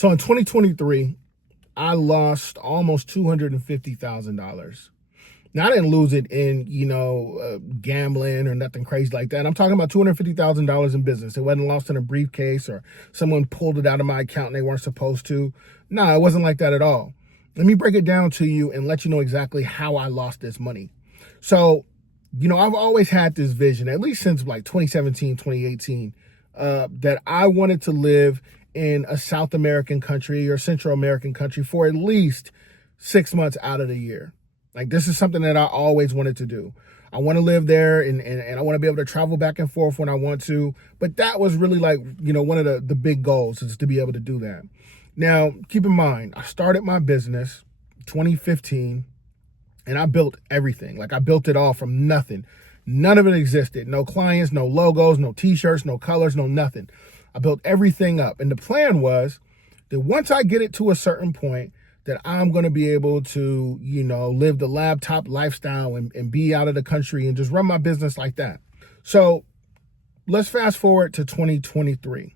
So in 2023, I lost almost $250,000. Now, I didn't lose it in, gambling or nothing crazy like that. I'm talking about $250,000 in business. It wasn't lost in a briefcase or someone pulled it out of my account and they weren't supposed to. No, it wasn't like that at all. Let me break it down to you and let you know exactly how I lost this money. So, I've always had this vision, at least since like 2017, 2018, that I wanted to live in a South American country or Central American country for at least 6 months out of the year. Like, this is something that I always wanted to do. I want to live there and I want to be able to travel back and forth when I want to. But that was really like, one of the big goals is to be able to do that. Now, keep in mind, I started my business 2015 and I built everything. Like, I built it all from nothing. None of it existed. No clients, no logos, no t-shirts, no colors, no nothing. I built everything up. And the plan was that once I get it to a certain point, that I'm going to be able to, live the laptop lifestyle and be out of the country and just run my business like that. So let's fast forward to 2023.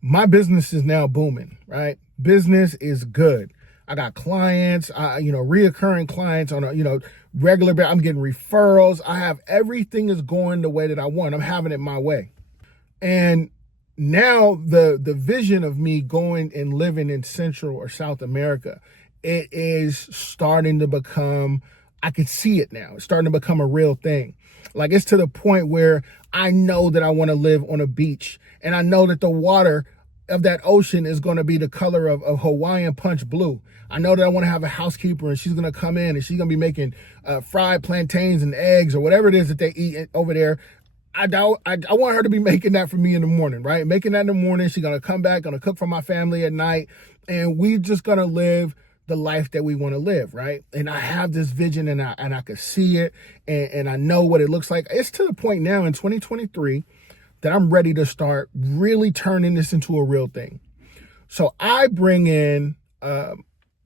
My business is now booming, right? Business is good. I got clients, reoccurring clients on a, regular basis. I'm getting referrals. I have everything is going the way that I want. I'm having it my way. And now the vision of me going and living in Central or South America, it is starting to become, I can see it now. It's starting to become a real thing. Like, it's to the point where I know that I want to live on a beach, and I know that the water of that ocean is going to be the color of Hawaiian punch blue. I know that I want to have a housekeeper and she's going to come in and she's going to be making fried plantains and eggs or whatever it is that they eat over there. I want her to be making that for me in the morning, right? Making that in the morning. She's going to come back, going to cook for my family at night. And we just going to live the life that we want to live, right? And I have this vision and I can see it and I know what it looks like. It's to the point now in 2023 that I'm ready to start really turning this into a real thing. So I bring in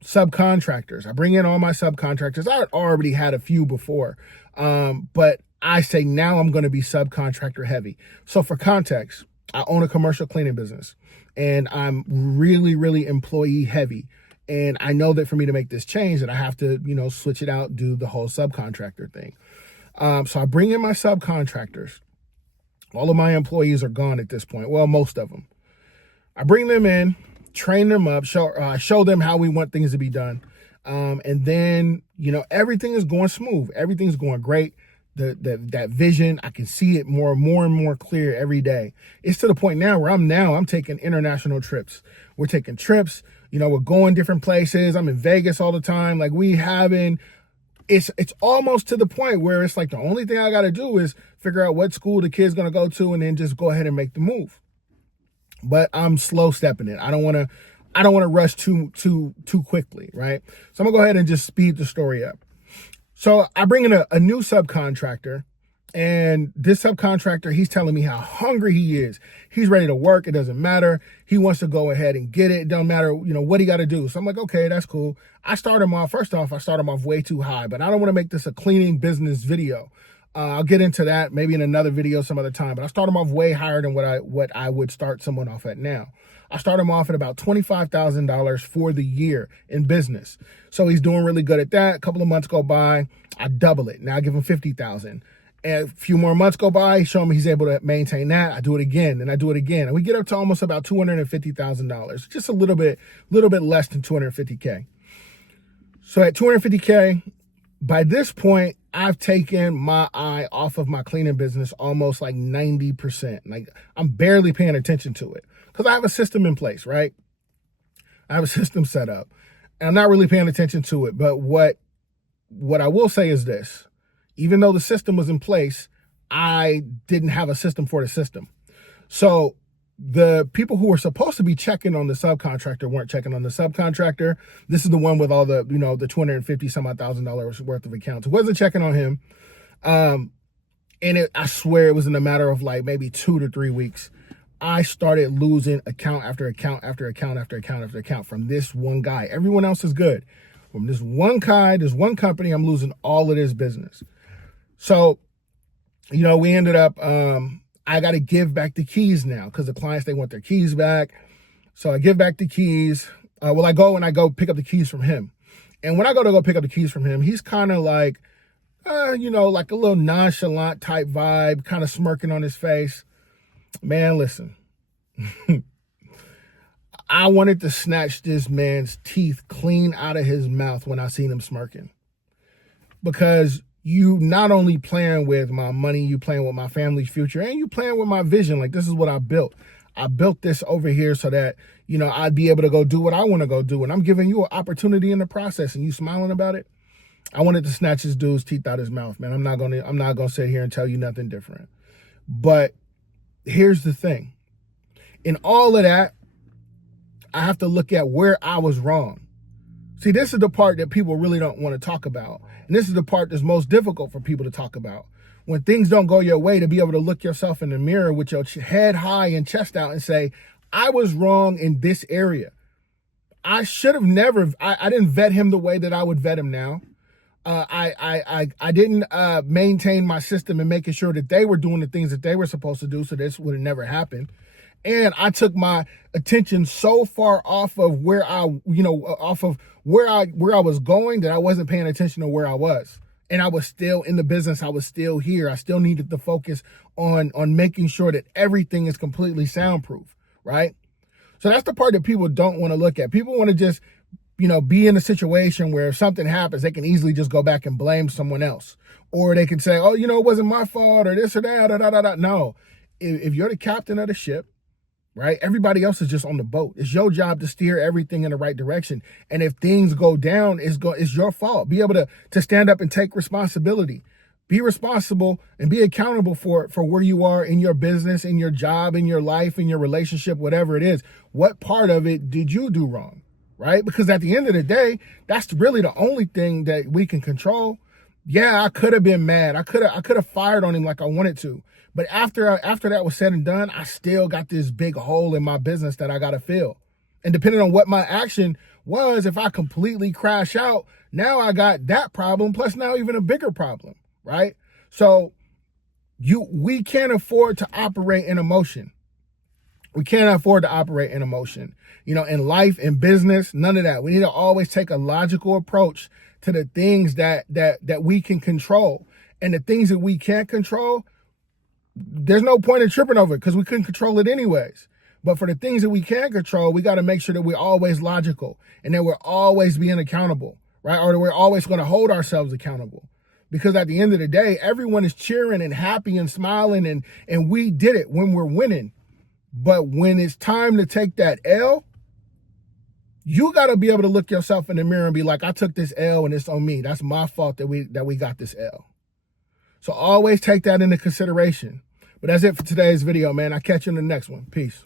subcontractors. I bring in all my subcontractors. I already had a few before, but I say now I'm going to be subcontractor heavy. So for context, I own a commercial cleaning business and I'm really, really employee heavy. And I know that for me to make this change that I have to, switch it out, do the whole subcontractor thing. So I bring in my subcontractors. All of my employees are gone at this point. Well, most of them. I bring them in, train them up, show them how we want things to be done. And then, everything is going smooth. Everything's going great. That vision, I can see it more and more clear every day. It's to the point now where I'm taking international trips. We're taking trips, we're going different places. I'm in Vegas all the time. Like, it's almost to the point where it's like the only thing I got to do is figure out what school the kid's going to go to and then just go ahead and make the move. But I'm slow stepping it. I don't want to rush too quickly, right? So I'm gonna go ahead and just speed the story up. So I bring in a new subcontractor, and this subcontractor, he's telling me how hungry he is. He's ready to work. It doesn't matter. He wants to go ahead and get it. It doesn't matter, what he got to do. So I'm like, okay, that's cool. I start him off way too high, but I don't want to make this a cleaning business video. I'll get into that maybe in another video some other time, but I start him off way higher than what I would start someone off at now. I start him off at about $25,000 for the year in business. So he's doing really good at that. A couple of months go by, I double it. Now I give him $50,000. And a few more months go by, show him he's able to maintain that. I do it again, and I do it again. And we get up to almost about $250,000, just a little bit less than $250K. So at $250K, by this point, I've taken my eye off of my cleaning business almost like 90%. Like, I'm barely paying attention to it because I have a system in place, right? I have a system set up and I'm not really paying attention to it. But what I will say is this: even though the system was in place, I didn't have a system for the system. So the people who were supposed to be checking on the subcontractor weren't checking on the subcontractor. This is the one with all the, the $250 some odd $1,000 worth of accounts. It wasn't checking on him. And I swear it was in a matter of like maybe 2 to 3 weeks. I started losing account after account after account after account after account from this one guy. Everyone else is good. From this one guy, this one company, I'm losing all of this business. So, we ended up, I got to give back the keys now because the clients, they want their keys back. So I give back the keys. I go pick up the keys from him. And when I go pick up the keys from him, he's kind of like, like a little nonchalant type vibe, kind of smirking on his face. Man, listen, I wanted to snatch this man's teeth clean out of his mouth when I seen him smirking. Because you not only playing with my money, you playing with my family's future, and you playing with my vision. Like, this is what I built. I built this over here so that, I'd be able to go do what I want to go do. And I'm giving you an opportunity in the process, and you smiling about it. I wanted to snatch this dude's teeth out his mouth, man. I'm not gonna sit here and tell you nothing different. But here's the thing. In all of that, I have to look at where I was wrong. See, this is the part that people really don't want to talk about. And this is the part that's most difficult for people to talk about. When things don't go your way, to be able to look yourself in the mirror with your head high and chest out and say, I was wrong in this area. I should have never, I didn't vet him the way that I would vet him now. I didn't maintain my system and making sure that they were doing the things that they were supposed to do, so this would have never happened. And I took my attention so far off of where I was going that I wasn't paying attention to where I was. And I was still in the business. I was still here. I still needed to focus on making sure that everything is completely soundproof, right? So that's the part that people don't want to look at. People want to just be in a situation where if something happens, they can easily just go back and blame someone else. Or they can say, oh, it wasn't my fault or this or that. No, if you're the captain of the ship, right, everybody else is just on the boat. It's your job to steer everything in the right direction. And if things go down, it's your fault. Be able to stand up and take responsibility. Be responsible and be accountable for where you are in your business, in your job, in your life, in your relationship, whatever it is. What part of it did you do wrong? Right? Because at the end of the day, that's really the only thing that we can control. Yeah, I could have been mad. I could have fired on him like I wanted to. But after that was said and done, I still got this big hole in my business that I got to fill. And depending on what my action was, if I completely crash out, now I got that problem, plus now even a bigger problem, right? So we can't afford to operate in emotion. We can't afford to operate in emotion. In life, in business, none of that. We need to always take a logical approach to the things that we can control. And the things that we can't control, there's no point in tripping over it because we couldn't control it anyways. But for the things that we can control, we got to make sure that we're always logical and that we're always being accountable, right? Or that we're always going to hold ourselves accountable. Because at the end of the day, everyone is cheering and happy and smiling and we did it when we're winning. But when it's time to take that L, you got to be able to look yourself in the mirror and be like, I took this L and it's on me. That's my fault that we got this L. So always take that into consideration. But that's it for today's video, man. I'll catch you in the next one. Peace.